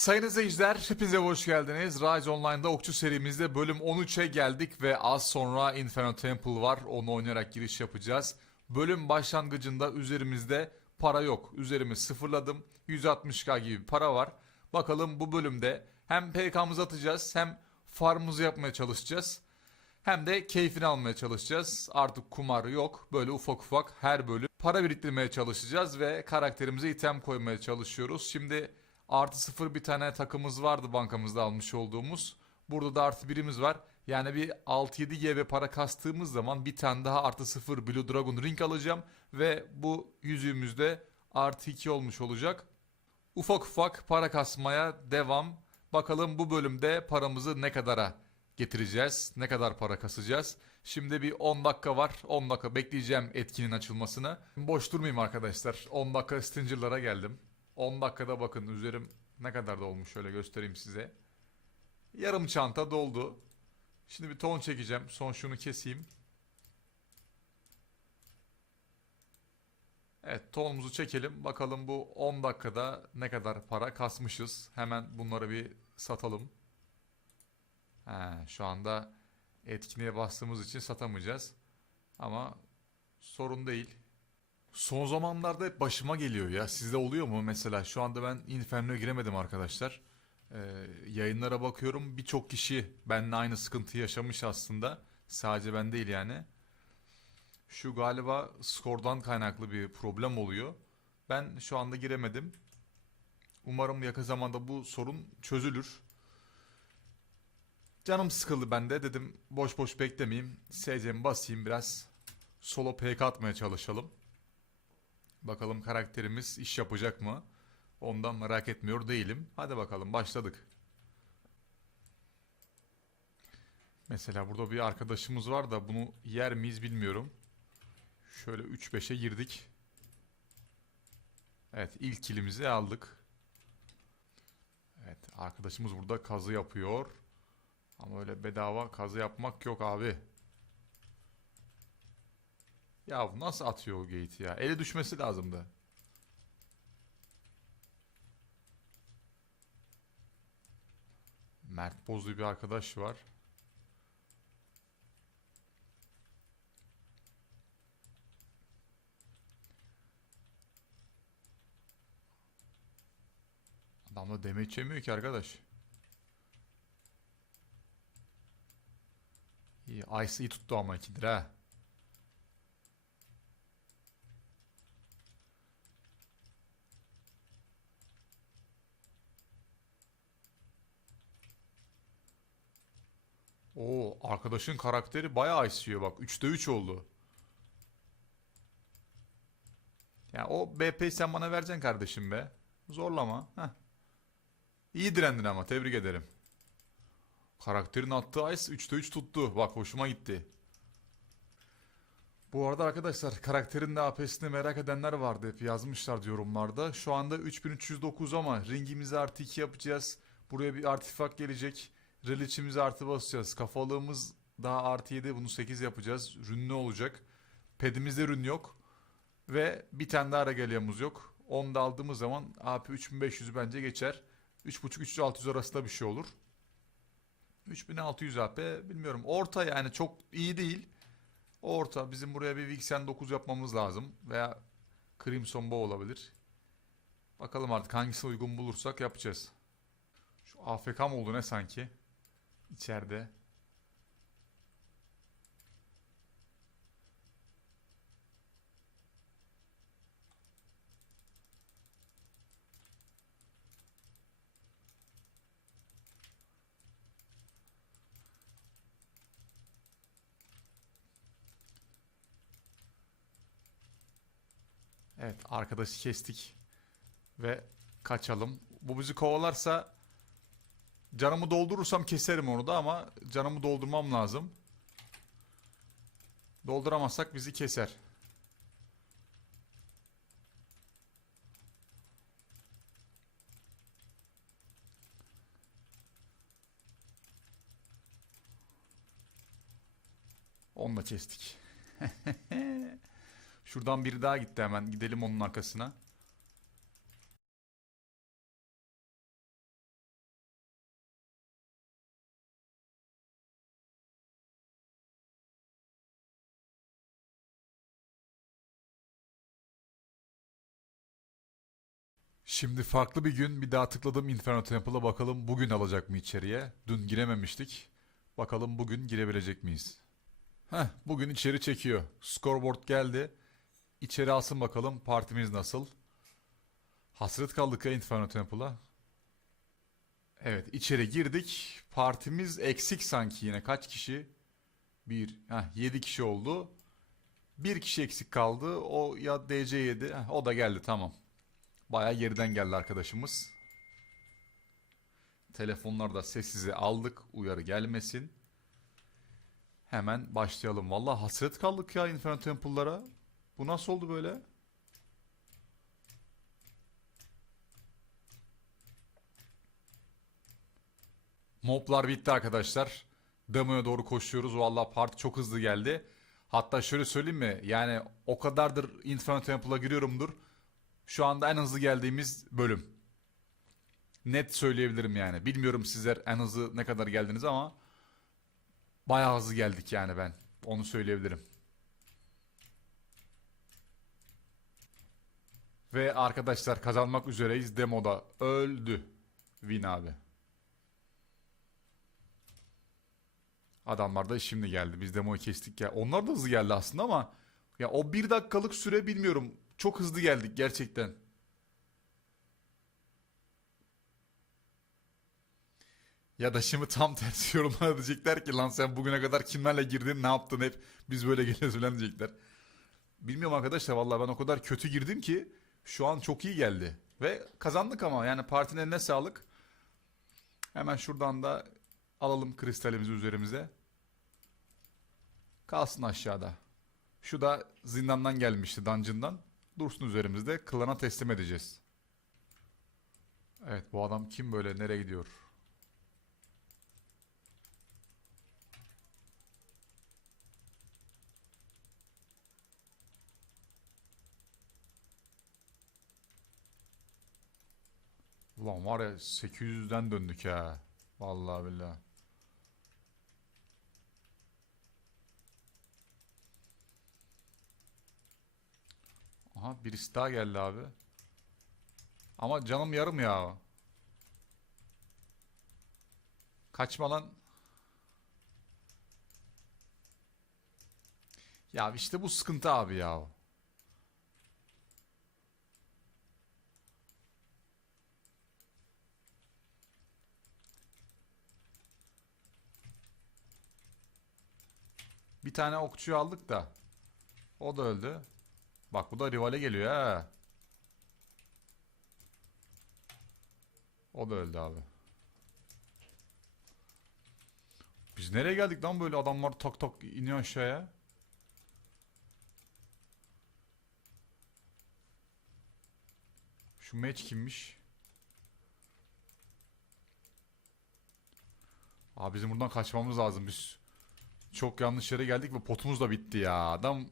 Sayın izleyiciler, hepinize hoş geldiniz. Rise Online'da okçu serimizde bölüm 13'e geldik ve az sonra Inferno Temple var. Onu oynayarak giriş yapacağız. Bölüm başlangıcında üzerimizde para yok. Üzerimi sıfırladım. 160k gibi para var. Bakalım bu bölümde hem PK'mızı atacağız hem farmımızı yapmaya çalışacağız. Hem de keyfini almaya çalışacağız. Artık kumar yok. Böyle ufak ufak her bölüm para biriktirmeye çalışacağız ve karakterimize item koymaya çalışıyoruz. Şimdi artı sıfır bir tane takımız vardı bankamızda almış olduğumuz. Burada da artı birimiz var. Yani bir 6-7 GB para kastığımız zaman bir tane daha artı sıfır Blue Dragon Ring alacağım. Ve bu yüzüğümüzde artı 2 olmuş olacak. Ufak ufak para kasmaya devam. Bakalım bu bölümde paramızı ne kadara getireceğiz? Ne kadar para kasacağız? Şimdi bir 10 dakika var. 10 dakika bekleyeceğim etkinin açılmasını. Boş durmayayım arkadaşlar. 10 dakika Stinger'lara geldim. 10 dakikada bakın üzerim ne kadar da olmuş şöyle göstereyim size. Yarım çanta doldu. Şimdi bir ton çekeceğim. Son şunu keseyim. Evet tonumuzu çekelim. Bakalım bu 10 dakikada ne kadar para kasmışız. Hemen bunları bir satalım. He, şu anda etkinliğe bastığımız için satamayacağız. Ama sorun değil. Son zamanlarda hep başıma geliyor ya. Sizde oluyor mu mesela? Şu anda ben Inferno'ya giremedim arkadaşlar. Ee, yayınlara bakıyorum. Birçok kişi benimle aynı sıkıntı yaşamış aslında. Sadece ben değil yani. Şu galiba skordan kaynaklı bir problem oluyor. Ben şu anda giremedim. Umarım yakın zamanda bu sorun çözülür. Canım sıkıldı ben de dedim boş boş beklemeyeyim. SC'mi basayım biraz. Solo PK atmaya çalışalım. Bakalım karakterimiz iş yapacak mı? Ondan merak etmiyor değilim. Hadi bakalım başladık. Mesela burada bir arkadaşımız var da bunu yer miyiz bilmiyorum. Şöyle 3-5'e girdik. Evet ilk kilimizi aldık. Evet arkadaşımız burada kazı yapıyor. Ama öyle bedava kazı yapmak yok abi. Ya nasıl atıyor o gate'i ya? Ele düşmesi lazımdı. Mert Bozlu bir arkadaş var. Adam da damage yemiyor ki arkadaş. İyi, Ice iyi tuttu ama ikidir ha. Oo, arkadaşın karakteri bayağı istiyor bak. 3'te 3 oldu. Ya o BP sen bana vereceksin kardeşim be. Zorlama. Heh. İyi direndin ama tebrik ederim. Karakterin attığı ice 3'te 3 tuttu. Bak hoşuma gitti. Bu arada arkadaşlar karakterin de AP'sini merak edenler vardı hep yazmışlar yorumlarda. Şu anda 3309 ama ringimizi artı 2 yapacağız. Buraya bir artifak gelecek. Reliçimizi artı basacağız. Kafalığımız daha artı 7 bunu 8 yapacağız. Rünlü olacak. Pedimizde rün yok. Ve bir tane daha regalyamız yok. Onu da aldığımız zaman AP 3500 bence geçer. 3.5-3.600 arasında bir şey olur. 3600 AP bilmiyorum. Orta yani çok iyi değil. Orta bizim buraya bir Vixen 9 yapmamız lazım. Veya Crimson Bow olabilir. Bakalım artık hangisini uygun bulursak yapacağız. Şu AFK mı oldu ne sanki? İçeride. Evet arkadaşı kestik. Ve kaçalım. Bu bizi kovalarsa canımı doldurursam keserim onu da ama canımı doldurmam lazım. Dolduramazsak bizi keser. Onu da kestik. Şuradan biri daha gitti hemen. Gidelim onun arkasına. Şimdi farklı bir gün bir daha tıkladım Inferno Temple'a bakalım bugün alacak mı içeriye. Dün girememiştik. Bakalım bugün girebilecek miyiz? Heh bugün içeri çekiyor. Scoreboard geldi. İçeri alsın bakalım partimiz nasıl. Hasret kaldık ya Inferno Temple'a. Evet içeri girdik. Partimiz eksik sanki yine. Kaç kişi? Bir, heh, 7 kişi oldu. Bir kişi eksik kaldı. O ya DC7. Heh, o da geldi tamam. Baya geriden geldi arkadaşımız. Telefonları da sessize aldık. Uyarı gelmesin. Hemen başlayalım. Vallahi hasret kaldık ya Inferno Temple'lara. Bu nasıl oldu böyle? Moblar bitti arkadaşlar. Demo'ya doğru koşuyoruz. Vallahi parti çok hızlı geldi. Hatta şöyle söyleyeyim mi? Yani o kadardır Inferno Temple'a giriyorumdur. Şu anda en hızlı geldiğimiz bölüm. Net söyleyebilirim yani. Bilmiyorum sizler en hızlı ne kadar geldiniz ama bayağı hızlı geldik yani ben. Onu söyleyebilirim. Ve arkadaşlar kazanmak üzereyiz. Demoda öldü. Win abi. Adamlar da şimdi geldi. Biz demoyu kestik ya. Onlar da hızlı geldi aslında ama ya o bir dakikalık süre bilmiyorum. Çok hızlı geldik gerçekten. Ya da şimdi tam tersi yorumlar diyecekler ki lan sen bugüne kadar kimlerle girdin ne yaptın hep biz böyle geliyoruz falan diyecekler. Bilmiyorum arkadaşlar vallahi ben o kadar kötü girdim ki şu an çok iyi geldi. Ve kazandık ama yani partinin eline sağlık. Hemen şuradan da alalım kristalimizi üzerimize. Kalsın aşağıda. Şu da zindandan gelmişti dungeon'dan. Dursun üzerimizde. Klana teslim edeceğiz. Evet bu adam kim böyle nereye gidiyor? Ulan var ya 800'den döndük ha. Vallahi billahi. Aha birisi daha geldi abi. Ama canım yarım ya. Kaçma lan. Ya işte bu sıkıntı abi ya. Bir tane okçuyu aldık da. O da öldü. Bak bu da rivale geliyor ha. O da öldü abi. Biz nereye geldik lan böyle adamlar tak tak iniyor aşağıya. Şu match kimmiş? Abi bizim buradan kaçmamız lazım biz. Çok yanlış yere geldik ve potumuz da bitti ya. Adam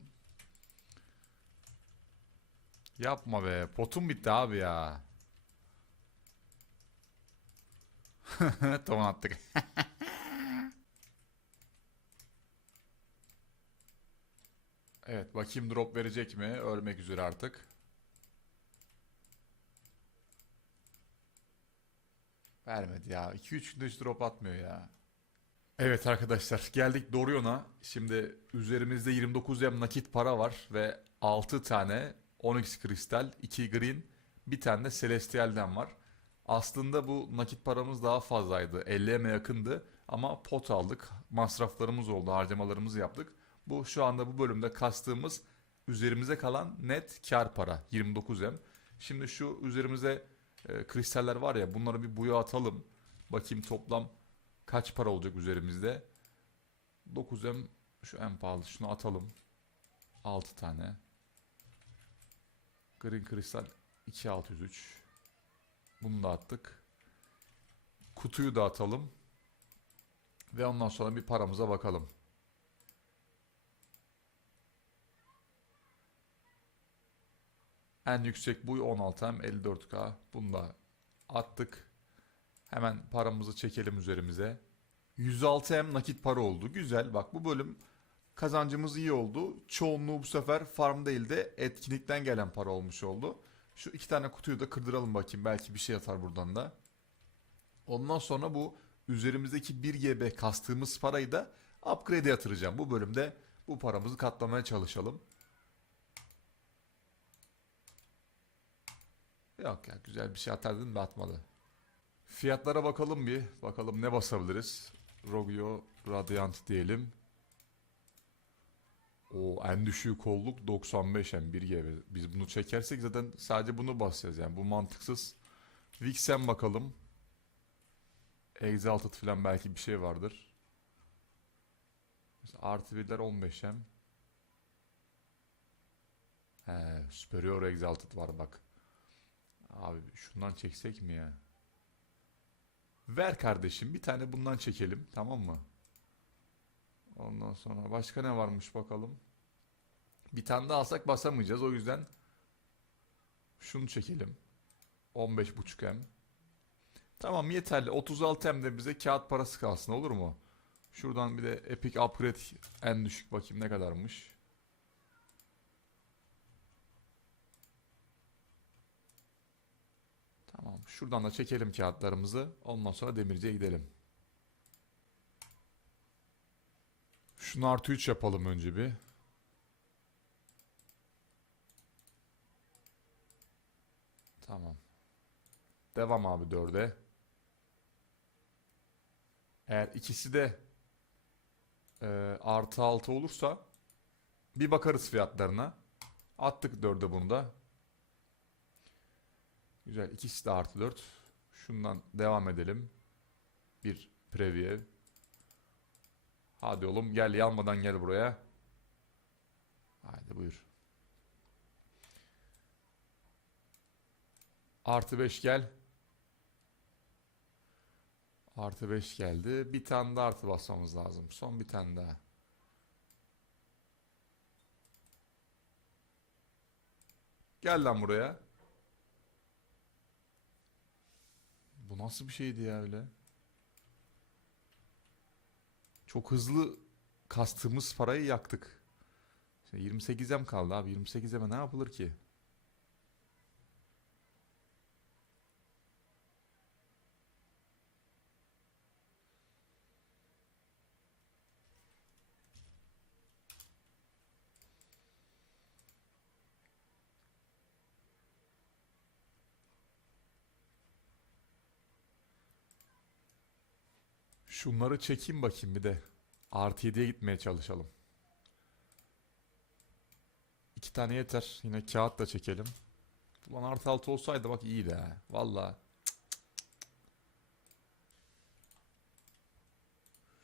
Yapma be. Potum bitti abi ya. tamam attık. evet bakayım drop verecek mi? Ölmek üzere artık. Vermedi ya. 2-3 günde hiç drop atmıyor ya. Evet arkadaşlar geldik Dorion'a. Şimdi üzerimizde 29 yem nakit para var ve 6 tane Onyx kristal, 2 green, bir tane de Celestial'den var. Aslında bu nakit paramız daha fazlaydı. 50'ye yakındı ama pot aldık. Masraflarımız oldu, harcamalarımızı yaptık. Bu şu anda bu bölümde kastığımız üzerimize kalan net kar para 29M. Şimdi şu üzerimize e, kristaller var ya bunları bir buya atalım. Bakayım toplam kaç para olacak üzerimizde. 9M şu en pahalı şunu atalım. 6 tane. Green Crystal 2603. Bunu da attık. Kutuyu da atalım. Ve ondan sonra bir paramıza bakalım. En yüksek bu 16M 54K. Bunu da attık. Hemen paramızı çekelim üzerimize. 106M nakit para oldu. Güzel. Bak bu bölüm kazancımız iyi oldu. Çoğunluğu bu sefer farm değil de etkinlikten gelen para olmuş oldu. Şu iki tane kutuyu da kırdıralım bakayım. Belki bir şey atar buradan da. Ondan sonra bu üzerimizdeki 1 GB kastığımız parayı da upgrade'e yatıracağım. Bu bölümde bu paramızı katlamaya çalışalım. Yok ya güzel bir şey atar dedim de atmadı. Fiyatlara bakalım bir. Bakalım ne basabiliriz. Rogio Radiant diyelim. O en düşüğü kolluk 95 M 1 GB. Biz bunu çekersek zaten sadece bunu basacağız yani bu mantıksız. Vixen bakalım. Exalted falan belki bir şey vardır. Mesela artı birler 15 M. He, Superior Exalted var bak. Abi şundan çeksek mi ya? Ver kardeşim bir tane bundan çekelim tamam mı? Ondan sonra başka ne varmış bakalım. Bir tane daha alsak basamayacağız o yüzden şunu çekelim. 15.5 M. Tamam yeterli. 36 M de bize kağıt parası kalsın olur mu? Şuradan bir de Epic Upgrade en düşük bakayım ne kadarmış. Tamam. Şuradan da çekelim kağıtlarımızı. Ondan sonra demirciye gidelim. Şunu artı 3 yapalım önce bir. Tamam. Devam abi 4'e. Eğer ikisi de e, artı 6 olursa bir bakarız fiyatlarına. Attık 4'e bunu da. Güzel. ikisi de artı 4. Şundan devam edelim. Bir preview. Hadi oğlum gel yanmadan gel buraya. Haydi buyur. Artı 5 gel. Artı 5 geldi. Bir tane daha artı basmamız lazım. Son bir tane daha. Gel lan buraya. Bu nasıl bir şeydi ya öyle? Çok hızlı kastığımız parayı yaktık. Şimdi 28'e mi kaldı abi? 28'e ne yapılır ki? Şunları çekeyim bakayım bir de. Artı 7'ye gitmeye çalışalım. İki tane yeter. Yine kağıt da çekelim. Ulan artı 6 olsaydı bak iyiydi ha. Valla.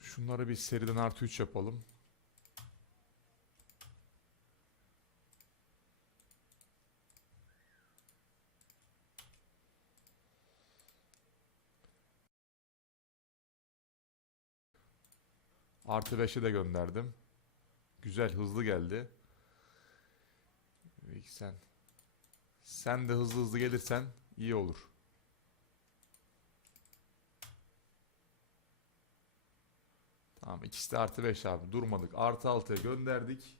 Şunları bir seriden artı 3 yapalım. Artı 5'i de gönderdim. Güzel hızlı geldi. Peki sen. Sen de hızlı hızlı gelirsen iyi olur. Tamam ikisi de artı 5 abi. Durmadık. Artı 6'ya gönderdik.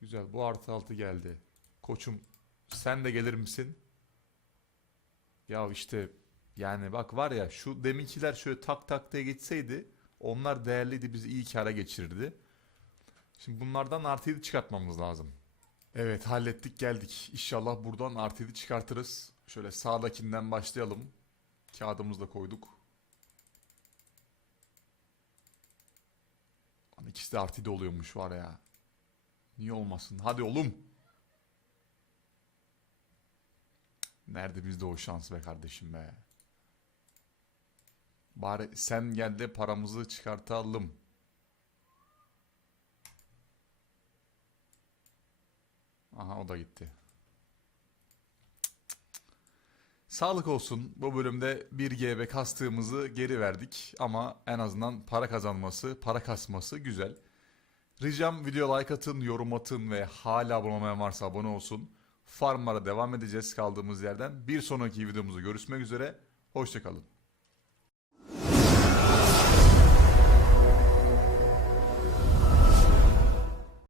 Güzel bu artı 6 geldi. Koçum sen de gelir misin? Ya işte yani bak var ya şu deminkiler şöyle tak tak diye geçseydi onlar değerliydi bizi iyi kara geçirirdi. Şimdi bunlardan artı 7 çıkartmamız lazım. Evet hallettik geldik. İnşallah buradan artı 7 çıkartırız. Şöyle sağdakinden başlayalım. Kağıdımızı da koyduk. Lan ikisi de artı 7 oluyormuş var ya. Niye olmasın? Hadi oğlum. Nerede bizde o şans be kardeşim be. Bari sen gel de paramızı çıkartalım. Aha o da gitti. Sağlık olsun. Bu bölümde 1 GB kastığımızı geri verdik ama en azından para kazanması, para kasması güzel. Ricam video like atın, yorum atın ve hala abone olmayan varsa abone olsun. Farmlara devam edeceğiz kaldığımız yerden. Bir sonraki videomuzda görüşmek üzere. Hoşçakalın.